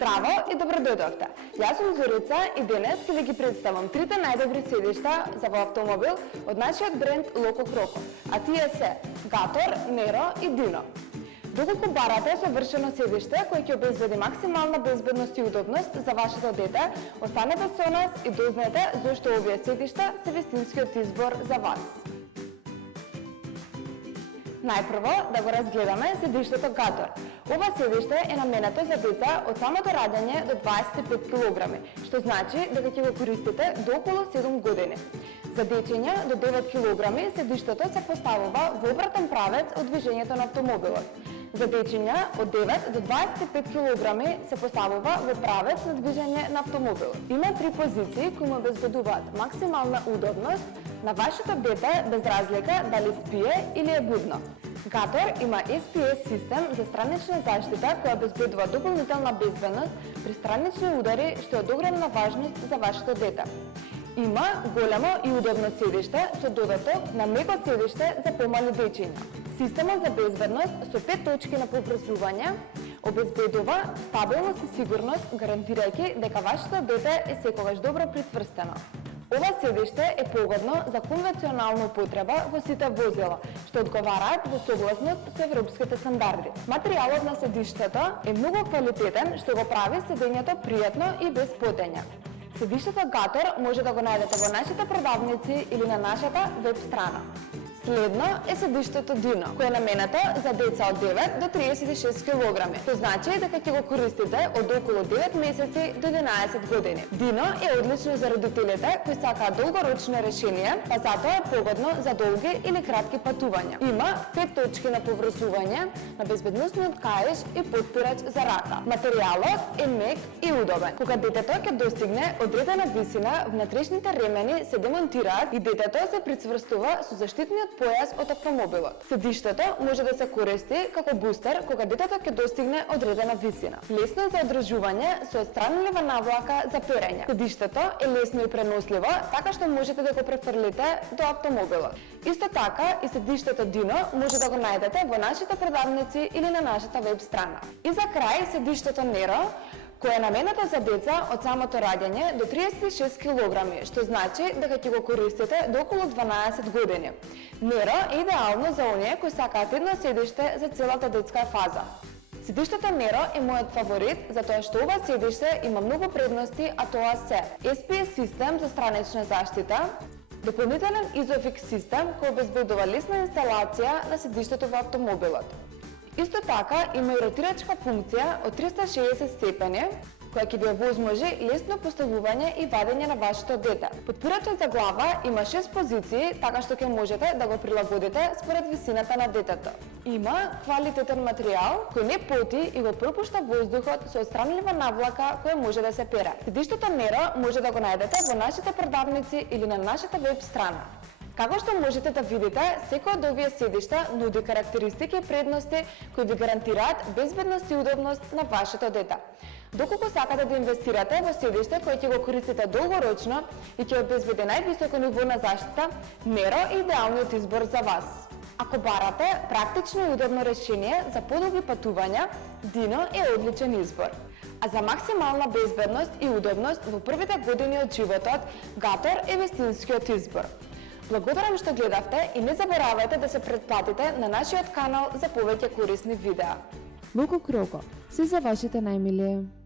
Здраво и добродојдовте! Јас сум Зорица и денес ќе ви ги представам трите најдобри седишта за во автомобил од нашиот бренд Loco Croco, а тие се Gator, Nero и Dino. Доколку барате совршено седиште кој ќе обезбеди максимална безбедност и удобност за вашето дете, останете со нас и дознаете зошто овие седишта се вистинскиот избор за вас. Најпрво да го разгледаме седиштето Gator. Ова седиште е наменето за деца од самото раѓање до 25 кг, што значи дека ќе го користите до околу 7 години. За дечиња до 9 кг седиштето се поставува во обратен правец од движењето на автомобилот. За дечиња од 9 до 25 кг се поставува во правец на движење на автомобилот. Има три позиции кои му обезбедуваат максимална удобност на вашето дете без разлика дали спие или е будно. Gator има SPS систем за странична заштита која обезбедува дополнителна безбедност при странични удари, што е од огромна важност за вашето дете. Има големо и удобно седиште со додаток на меко седиште за помали дечиња. Системот за безбедност со 5 точки на поврзување обезбедува стабилност и сигурност, гарантирајќи дека вашето дете е секогаш добро прицврстено. Ова седиште е погодно за конвенционална употреба во сите возила, што одговараат во согласност со европските стандарди. Материјалот на седиштето е многу квалитетен, што го прави седењето пријатно и без потења. Седиштето Gator може да го најдете во нашите продавници или на нашата веб страна. Следно е седиштето Dino, кој е наменето за деца од 9 до 36 кг. Тоа значи дека ќе го користите од околу 9 месеци до 11 години. Dino е одлично за родителите кои сакаат долгорочно решение, па затоа е погодно за долги или кратки патувања. Има 5 точки на поврзување, на безбедносниот каиш и потпирач за рака. Материјалот е мек и удобен. Кога детето ќе достигне одредена висина, внатрешните ремени се демонтираат и детето се прицврстува со заштитниот појас од автомобилот. Седиштето може да се користи како бустер кога детето ќе достигне одредена висина. Лесно за одржување со отстранлива навлака за перење. Седиштето е лесно и преносливо, така што можете да го префрлите до автомобилот. Исто така и седиштето Dino може да го најдете во нашите продавници или на нашата веб страна. И за крај седиштето Nero, кој е наменето за деца од самото раѓање до 36 кг, што значи дека ќе го користите до околу 12 години. Nero е идеално за оние кои сакаат едно седиште за целата детска фаза. Седиштето Nero е мојот фаворит, затоа што ова седиште има многу предности, а тоа се SPS систем за странична заштита, дополнителен изофикс систем кој обезбедува лесна инсталација на седиштето во автомобилот. Исто така има и ротирачка функција од 360 степени, која ќе ви овозможи лесно поставување и вадење на вашето дете. Потпирачот за глава има 6 позиции, така што ќе можете да го прилагодите според висината на детето. Има квалитетен материјал кој не поти и го пропушта воздухот со отстранлива навлака која може да се пере. Седиштето Nero може да го најдете во нашите продавници или на нашата веб страна. Како што можете да видите, секој од овие седишта нуди карактеристики и предности кои ви гарантираат безбедност и удобност на вашето дете. Доколку сакате да инвестирате во седиште кој ќе го користите долгорочно и ќе обезбеди највисоко ниво на заштита, Nero е идеалниот избор за вас. Ако барате практично и удобно решение за подолги патувања, Dino е одличен избор. А за максимална безбедност и удобност во првите години од животот, Gator е вистинскиот избор. Благодарам што гледавте и не заборавајте да се претплатите на нашиот канал за повеќе корисни видеа. Loco Croco, се за вашите најмилие.